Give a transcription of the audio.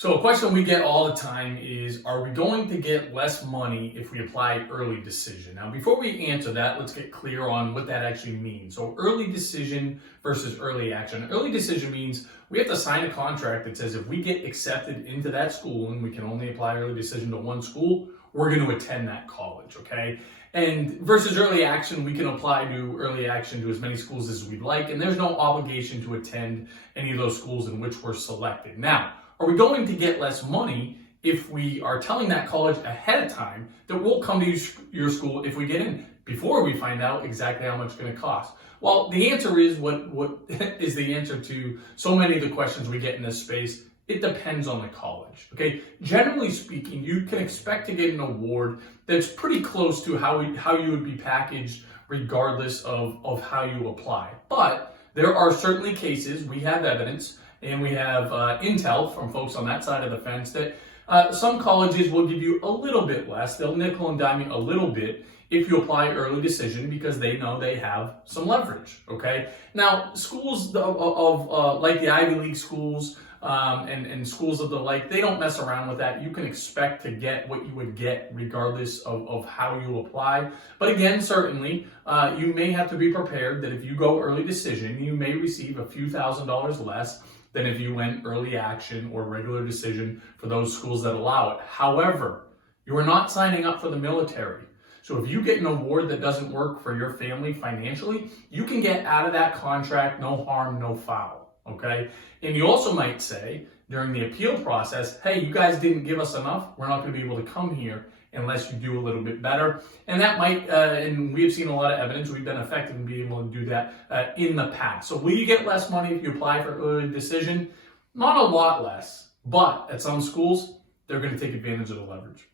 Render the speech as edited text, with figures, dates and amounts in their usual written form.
So a question we get all the time is, are we going to get less money if we apply early decision? Now, before we answer that, let's get clear on what that actually means. So early decision versus early action. Early decision means we have to sign a contract that says if we get accepted into that school and we can only apply early decision to one school, we're going to attend that college, okay? And versus early action, we can apply to early action to as many schools as we'd like, and there's no obligation to attend any of those schools in which we're selected. Now, are we going to get less money if we are telling that college ahead of time that we'll come to your school if we get in before we find out exactly how much it's going to cost? Well, the answer is what is the answer to so many of the questions we get in this space. It depends on the college, okay? Generally speaking, you can expect to get an award that's pretty close to how you would be packaged regardless of how you apply. But there are certainly cases, we have evidence, and we have intel from folks on that side of the fence that some colleges will give you a little bit less. They'll nickel and dime you a little bit if you apply early decision because they know they have some leverage, okay? Now, schools of like the Ivy League schools and schools of the like, they don't mess around with that. You can expect to get what you would get regardless of how you apply. But again, certainly, you may have to be prepared that if you go early decision, you may receive a few $1,000s less than if you went early action or regular decision for those schools that allow it. However, you are not signing up for the military. So if you get an award that doesn't work for your family financially, you can get out of that contract, no harm, no foul, okay? And you also might say during the appeal process, hey, you guys didn't give us enough. We're not going to be able to come here unless you do a little bit better. And that might, and we've seen a lot of evidence, we've been effective in being able to do that in the past. So will you get less money if you apply for early decision? Not a lot less, but at some schools, they're going to take advantage of the leverage.